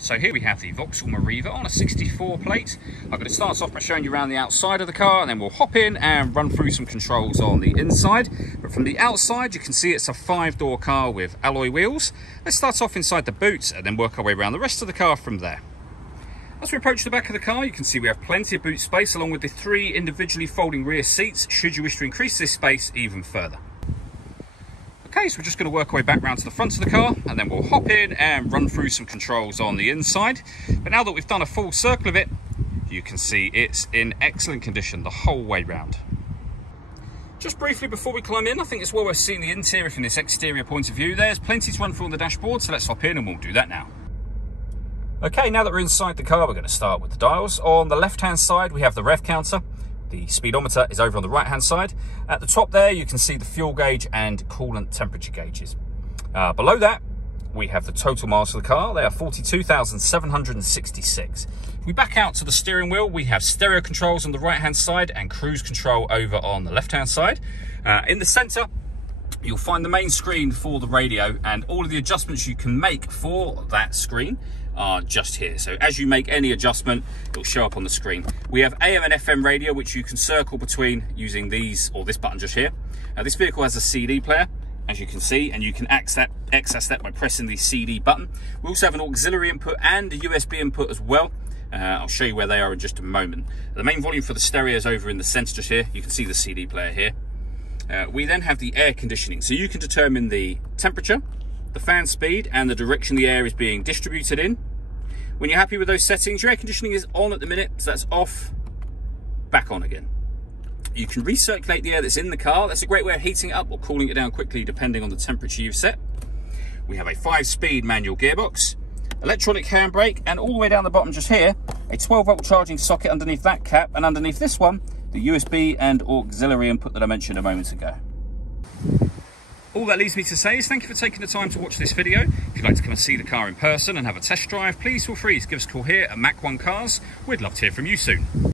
So here we have the Vauxhall Meriva on a 64 plate. I'm going to start off by showing you around the outside of the car, and then we'll hop in and run through some controls on the inside. But from the outside, you can see it's a 5-door car with alloy wheels. Let's start off inside the boot and then work our way around the rest of the car from there. As we approach the back of the car, you can see we have plenty of boot space along with the 3 individually folding rear seats, should you wish to increase this space even further. Okay, so we're just going to work our way back round to the front of the car, and then we'll hop in and run through some controls on the inside. But now that we've done a full circle of it, you can see it's in excellent condition the whole way round. Just briefly before we climb in, I think it's well worth seeing the interior from this exterior point of view. There's plenty to run through on the dashboard, so let's hop in and we'll do that now. Okay, now that we're inside the car, we're going to start with the dials. On the left-hand side, we have the rev counter. The speedometer is over on the right-hand side. At the top there, you can see the fuel gauge and coolant temperature gauges. Below that, we have the total miles of the car. They are 42,766. If we back out to the steering wheel, we have stereo controls on the right-hand side and cruise control over on the left-hand side. In the center, you'll find the main screen for the radio, and all of the adjustments you can make for that screen are just here. So as you make any adjustment, it'll show up on the screen. We have AM and FM radio, which you can circle between using these or this button just here. This vehicle has a CD player, as you can see, and you can access that by pressing the CD button. We also have an auxiliary input and a USB input as well. I'll show you where they are in just a moment. The main volume for the stereo is over in the center just here. You can see the CD player here. We then have the air conditioning, so you can determine the temperature, the fan speed, and the direction the air is being distributed in. When you're happy with those settings, your air conditioning is on at the minute, so that's off, back on again. You can recirculate the air that's in the car. That's a great way of heating it up or cooling it down quickly depending on the temperature you've set. We have a 5-speed manual gearbox, electronic handbrake, and all the way down the bottom just here, a 12-volt charging socket underneath that cap, and underneath this one, the USB and auxiliary input that I mentioned a moment ago. All that leaves me to say is thank you for taking the time to watch this video. If you'd like to come and see the car in person and have a test drive, please feel free to give us a call here at Mach 1 Cars. We'd love to hear from you soon.